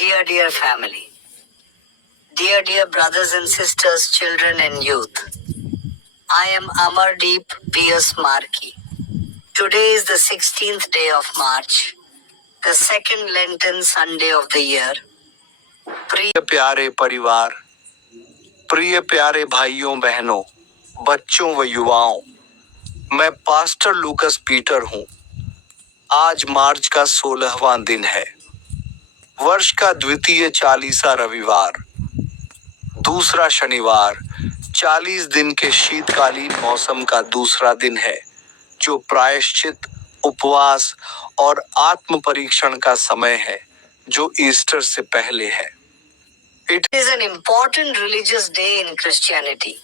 Dear family, dear brothers and sisters, children and youth, I am Amardeep P.S. Markey. Today is the 16th day of March, the second Lenten Sunday of the year. प्रिय प्यारे परिवार, प्रिय प्यारे भाइयों बहनों, बच्चों व युवाओं, मैं पास्टर लूकस पीटर हूँ। आज मार्च का 16वां दिन है, वर्ष का द्वितीय 40वां रविवार, दूसरा शनिवार, 40 दिन के शीतकालीन मौसम का दूसरा दिन है, जो प्रायश्चित, उपवास और आत्म परीक्षण का समय है, जो ईस्टर से पहले है। It is an important religious day in Christianity.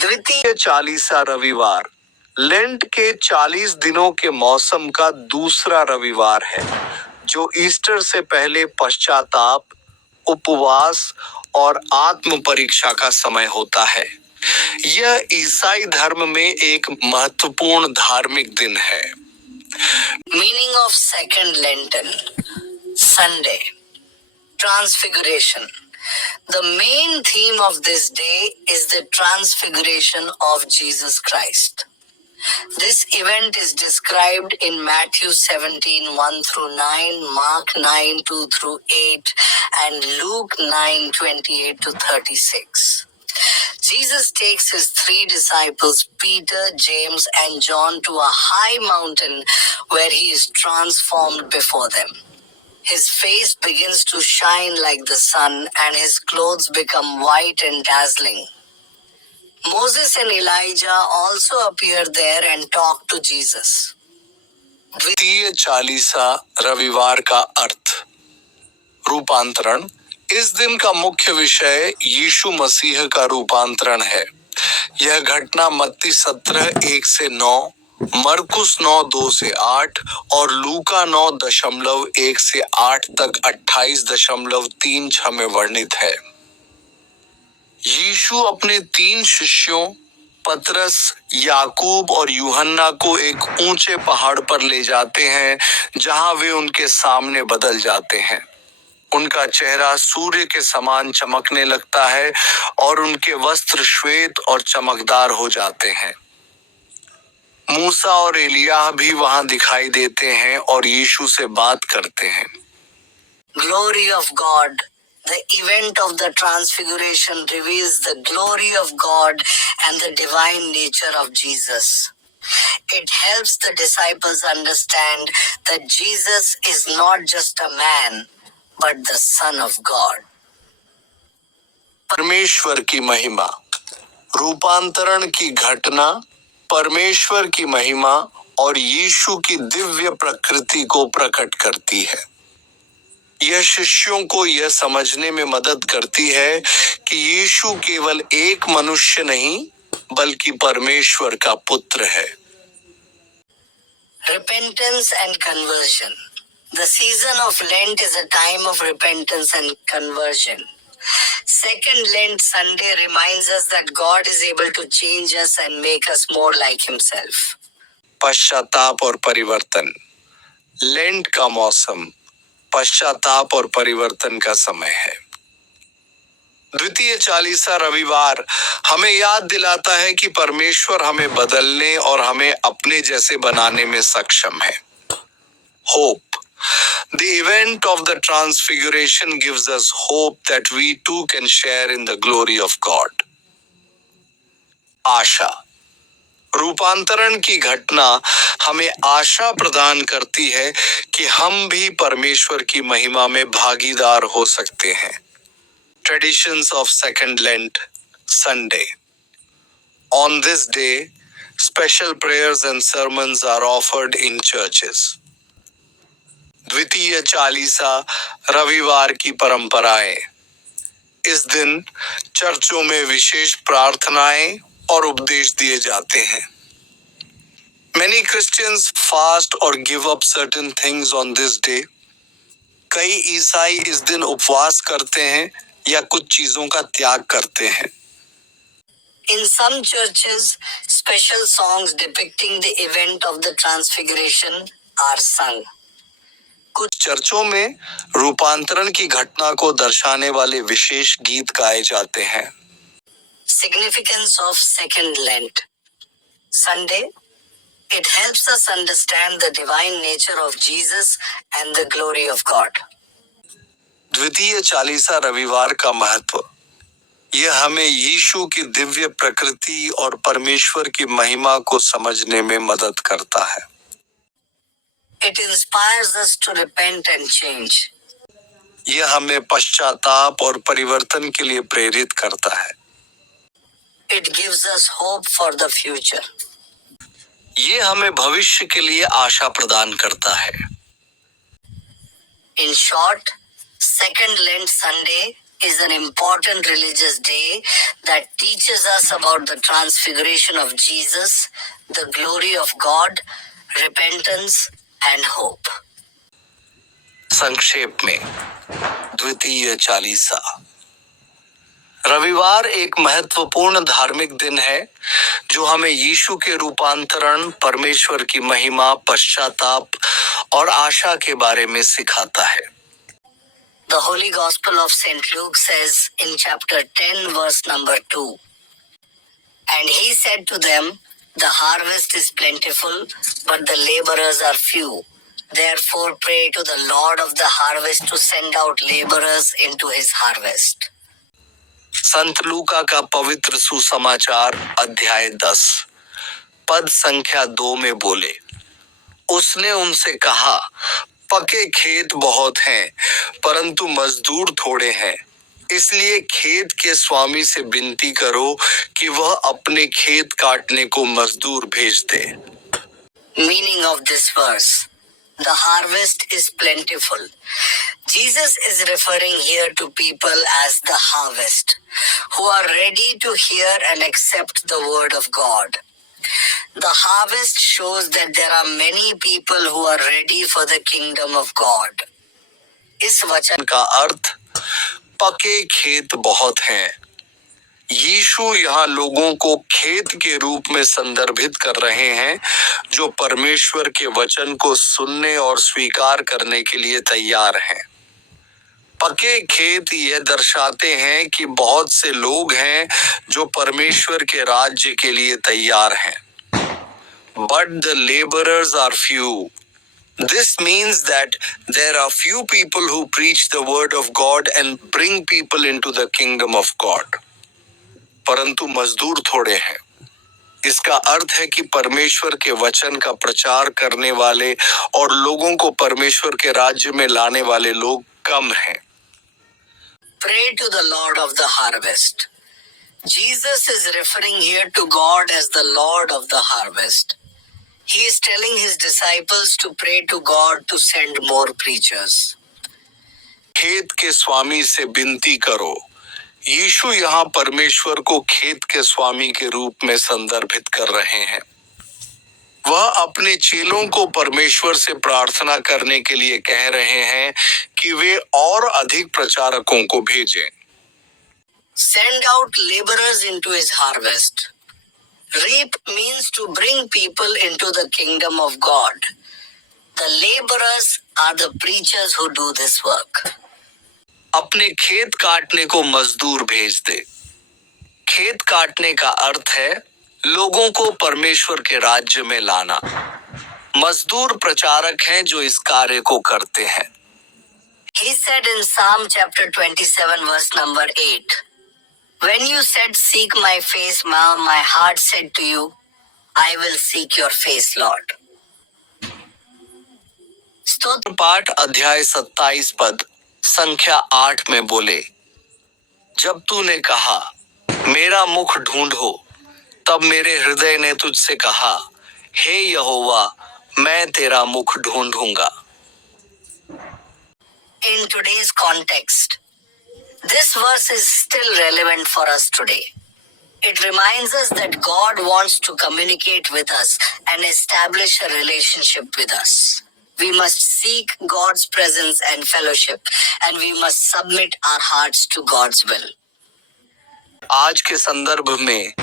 द्वितीय 40वां रविवार लेंट के 40 दिनों के मौसम का दूसरा रविवार है, जो ईस्टर से पहले पश्चाताप, उपवास और आत्म परीक्षा का समय होता है। यह ईसाई धर्म में एक महत्वपूर्ण धार्मिक दिन है। Meaning of second Lenten Sunday, transfiguration. The main theme of this day is the transfiguration of Jesus Christ. This event is described in Matthew 17:1 through 9, Mark 9:2 through 8, and Luke 9:28 to 36. Jesus takes his 3 disciples, Peter, James, and John, to a high mountain where he is transformed before them. His face begins to shine like the sun, and his clothes become white and dazzling. Moses and Elijah also appear there and talk to Jesus. द्वितीय 40वां रविवार का अर्थ, रूपांतरण। इस दिन का मुख्य विषय यीशु मसीह का रूपांतरण है। यह घटना मत्ती 17:1 से 9, मरकुस 9:2 से 8 और लूका 9:1 से 8 तक 28.36 में वर्णित है। यीशु अपने 3 शिष्यों पतरस, याकूब और यूहन्ना को एक ऊंचे पहाड़ पर ले जाते हैं, जहां वे उनके सामने बदल जाते हैं। उनका चेहरा सूर्य के समान चमकने लगता है और उनके वस्त्र श्वेत और चमकदार हो जाते हैं। मूसा और एलियाह भी वहां दिखाई देते हैं और यीशु से बात करते हैं। Glory of God. The event of the transfiguration reveals the glory of God and the divine nature of Jesus. It helps the disciples understand that Jesus is not just a man, but the Son of God. परमेश्वर की महिमा। रूपांतरण की घटना परमेश्वर की महिमा और यीशु की दिव्य प्रकृति को प्रकट करती है। यह शिष्यों को यह समझने में मदद करती है कि यीशु केवल एक मनुष्य नहीं, बल्कि परमेश्वर का पुत्र है। Repentance and conversion. The season of Lent is a time of repentance and conversion. Second Lent Sunday reminds us that God is able to change us and make us more like Himself. पश्चाताप और परिवर्तन। Lent का मौसम पश्चाताप और परिवर्तन का समय है। द्वितीय 40वां रविवार हमें याद दिलाता है कि परमेश्वर हमें बदलने और हमें अपने जैसे बनाने में सक्षम है। Hope. The event of the transfiguration gives us hope that we too can share in the glory of God. आशा। रूपांतरण की घटना हमें आशा प्रदान करती है कि हम भी परमेश्वर की महिमा में भागीदार हो सकते हैं। Traditions of Second Lent Sunday. On this day, special prayers and sermons are offered in churches. द्वितीय 40वां रविवार की परंपराएं। इस दिन चर्चों में विशेष प्रार्थनाएं और उपदेश दिए जाते हैं। Many Christians fast or give up certain things on this day. कई ईसाई इस दिन उपवास करते हैं या कुछ चीजों का त्याग करते हैं। In some churches, special songs depicting the event of the transfiguration are sung. कुछ चर्चों में रूपांतरण की घटना को दर्शाने वाले विशेष गीत गाए जाते हैं। Significance of Second Lent Sunday. It helps us understand the divine nature of Jesus and the glory of God. द्वितीय चालीसा रविवार का महत्व। यह हमें यीशु की दिव्य प्रकृति और परमेश्वर की महिमा को समझने में मदद करता है। It inspires us to repent and change. यह हमें पश्चाताप और परिवर्तन के लिए प्रेरित करता है। It gives us hope for the future. ये हमें भविष्य के लिए आशा प्रदान करता है। In short, Second Lent Sunday is an important religious day that teaches us about the transfiguration of Jesus, the glory of God, repentance, and hope. संक्षेप में, द्वितीय चालीसा। रविवार एक महत्वपूर्ण धार्मिक दिन है जो हमें यीशु के रूपांतरण, परमेश्वर की महिमा, पश्चाताप और आशा के बारे में सिखाता है। The Holy Gospel of St. Luke says in chapter 10 verse number 2, And he said to them, The harvest is plentiful, but the laborers are few. Therefore pray to the Lord of the harvest to send out laborers into his harvest. संत लूका का पवित्र सुसमाचार अध्याय 10 पद संख्या 2 में बोले, उसने उनसे कहा, पके खेत बहुत हैं, परंतु मजदूर थोड़े हैं। इसलिए खेत के स्वामी से विनती करो कि वह अपने खेत काटने को मजदूर भेज दे। Meaning of this verse: the harvest is plentiful. Jesus is referring here to people as the harvest, who are ready to hear and accept the word of God. The harvest shows that there are many people who are ready for the kingdom of God. इस वचन का अर्थ पके खेत बहुत हैं। यीशु यहाँ लोगों को खेत के रूप में संदर्भित कर रहे हैं जो परमेश्वर के वचन को सुनने और स्वीकार करने के लिए तैयार हैं। पके खेत यह दर्शाते हैं कि बहुत से लोग हैं जो परमेश्वर के राज्य के लिए तैयार हैं। But the laborers are few. This means that there are few people who preach the word of God and bring people into the kingdom of God. परंतु मजदूर थोड़े हैं। इसका अर्थ है कि परमेश्वर के वचन का प्रचार करने वाले और लोगों को परमेश्वर के राज्य में लाने वाले लोग कम हैं। Pray to the Lord of the harvest. Jesus is referring here to God as the Lord of the harvest. He is telling his disciples to pray to God to send more preachers. खेत के स्वामी से विनती करो। यीशु यहाँ परमेश्वर को खेत के स्वामी के रूप में संदर्भित कर रहे हैं। वह अपने चेलों को परमेश्वर से प्रार्थना करने के लिए कह रहे हैं कि वे और अधिक प्रचारकों को भेजें। Send out laborers into his harvest. Reap means to bring people into the kingdom of God. The laborers are the preachers who do this work. अपने खेत काटने को मजदूर भेज दे। खेत काटने का अर्थ है लोगों को परमेश्वर के राज्य में लाना। मजदूर प्रचारक हैं जो इस कार्य को करते हैं। He said in Psalm chapter 27 verse number 8, When you said, Seek my face, my heart said to you, I will seek your face, Lord. स्तोत्र पाठ अध्याय 27 पद संख्या 8 में बोले, जब तूने कहा, मेरा मुख ढूंढो, तब मेरे हृदय ने तुझसे कहा, हे यहोवा, मैं तेरा मुख ढूंढूंगा। In today's context, this verse is still relevant for us today. It reminds us that God wants to communicate with us and establish a relationship with us. We must seek God's presence and fellowship, and we must submit our hearts to God's will. आज के संदर्भ में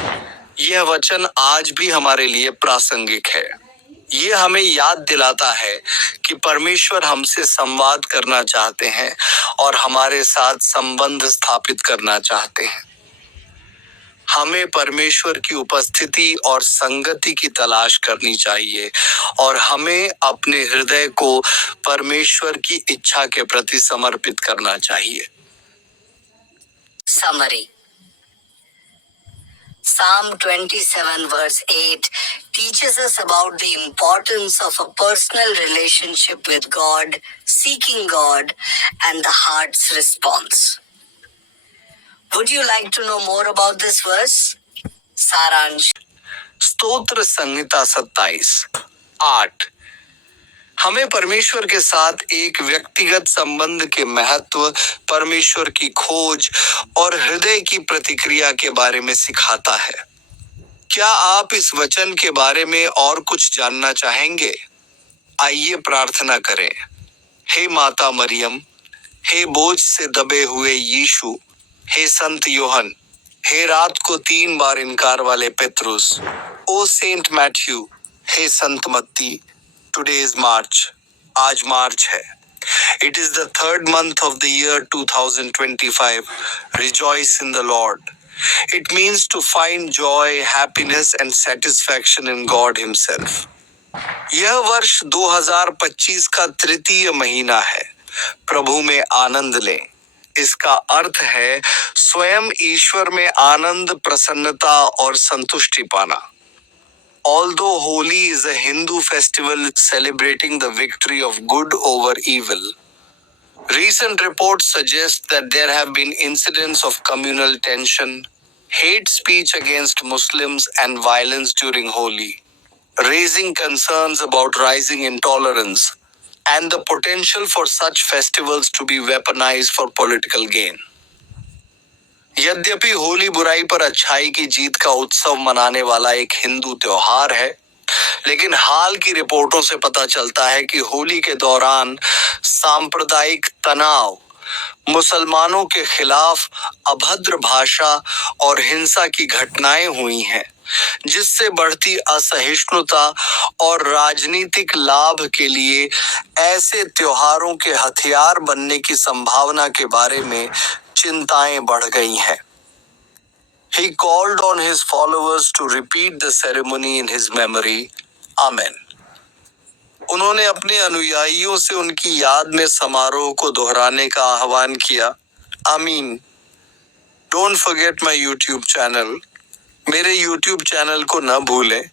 यह वचन आज भी हमारे लिए प्रासंगिक है। ये हमें याद दिलाता है कि परमेश्वर हमसे संवाद करना चाहते हैं और हमारे साथ संबंध स्थापित करना चाहते हैं। हमें परमेश्वर की उपस्थिति और संगति की तलाश करनी चाहिए और हमें अपने हृदय को परमेश्वर की इच्छा के प्रति समर्पित करना चाहिए। Summary. Psalm 27 verse 8 teaches us about the importance of a personal relationship with God, seeking God, and the heart's response. Would you like to know more about this verse? Saransh. स्तोत्र संहिता 27:8 हमें परमेश्वर के साथ एक व्यक्तिगत संबंध के महत्व, परमेश्वर की खोज और हृदय की प्रतिक्रिया के बारे में सिखाता है। क्या आप इस वचन के बारे में और कुछ जानना चाहेंगे? आइए प्रार्थना करें। हे माता मरियम, हे बोझ से दबे हुए यीशु, हे संत योहन, हे रात को 3 बार इनकार वाले पेत्रुस, ओ सेंट मैथ्यू, हे संत मत्ती, टुडे इज मार्च, आज मार्च है। It is the 3rd month of the year 2025. Rejoice in the Lord. It means to find joy, happiness and satisfaction in God Himself. यह वर्ष 2025 का तृतीय महीना है। प्रभु में आनंद लें। इसका अर्थ है स्वयं ईश्वर में आनंद, प्रसन्नता और संतुष्टि पाना। Although Holi is a Hindu festival celebrating the victory of good over evil, recent reports suggest that there have been incidents of communal tension, hate speech against Muslims and violence during Holi, raising concerns about rising intolerance and the potential for such festivals to be weaponized for political gain. यद्यपि होली बुराई पर अच्छाई की जीत का उत्सव मनाने वाला एक हिंदू त्योहार है, लेकिन हाल की रिपोर्टों से पता चलता है कि होली के दौरान सांप्रदायिक तनाव, मुसलमानों के खिलाफ अभद्र भाषा और हिंसा की घटनाएं हुई हैं, जिससे बढ़ती असहिष्णुता और राजनीतिक लाभ के लिए ऐसे त्योहारों के हथियार बनने की संभावना के बारे में चिंताएं बढ़ गई हैं। He called on his followers to repeat the ceremony in his memory. Amen. उन्होंने अपने अनुयायियों से उनकी याद में समारोह को दोहराने का आह्वान किया। आमीन। Don't forget my YouTube channel. मेरे YouTube चैनल को न भूलें।